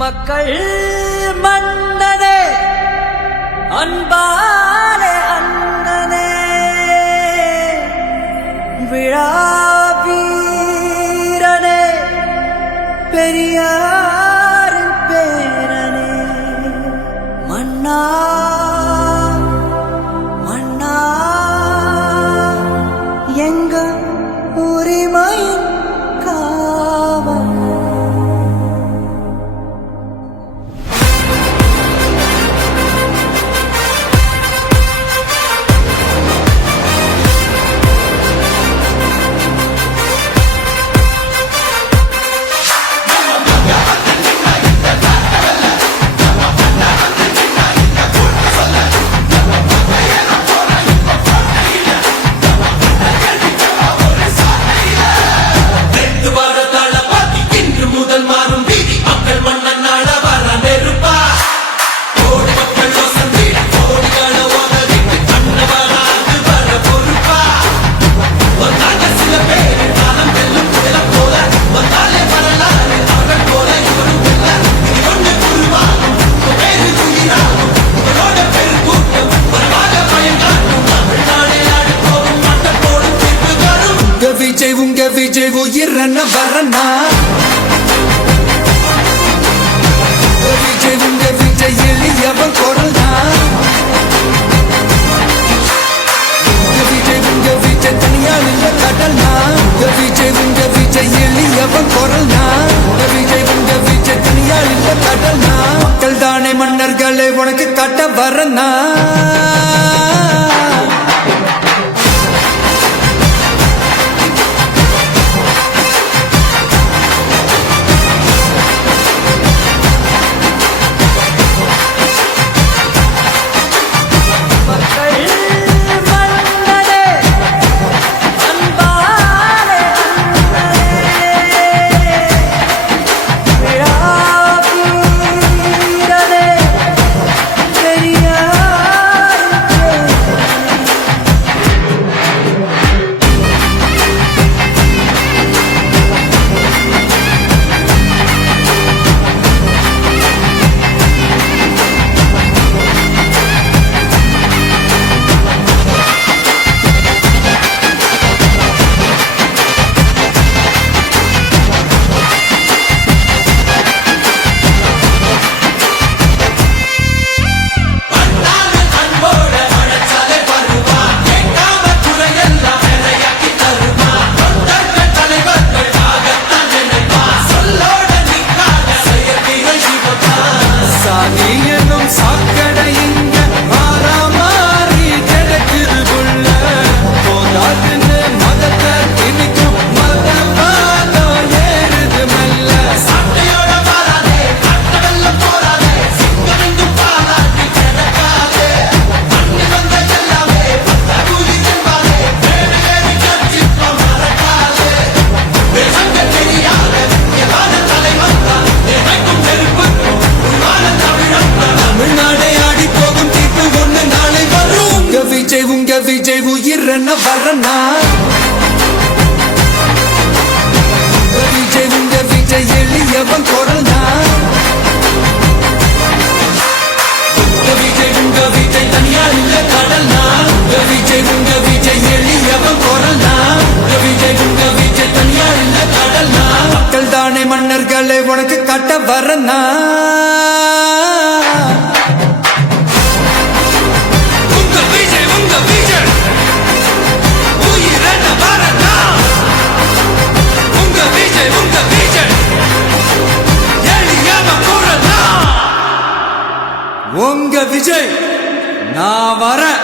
மக்கள் மன்னனே அன்பாலே அண்ணனே விழா வீரனே பெரியாரின் பேரனே மன்னா மன்னா எங்க உரிமையின் காவல் விஜய் உயிரன வரனா விஜய் எளியவன் குரல்னா விஜய் தனியால் இல்ல கடல்னா விஜய் எளியவன் குரல்னா விஜய் தனியால் இல்ல கடல்னா மக்கள் தானே மன்னர்களே உனக்கு கட்ட வரனா விஜய் உயிரன வரனா விஜய் எளியவன் குரல்னா விஜய் தனியால் இல்ல கடல்னா விஜய் எளியவன் குரல்னா விஜய் தனியால் இல்ல கடல்னா மக்கள் தானே மன்னர்களே உனக்கு கட்ட வரனா உங்க விஜய் நான் வரேன்.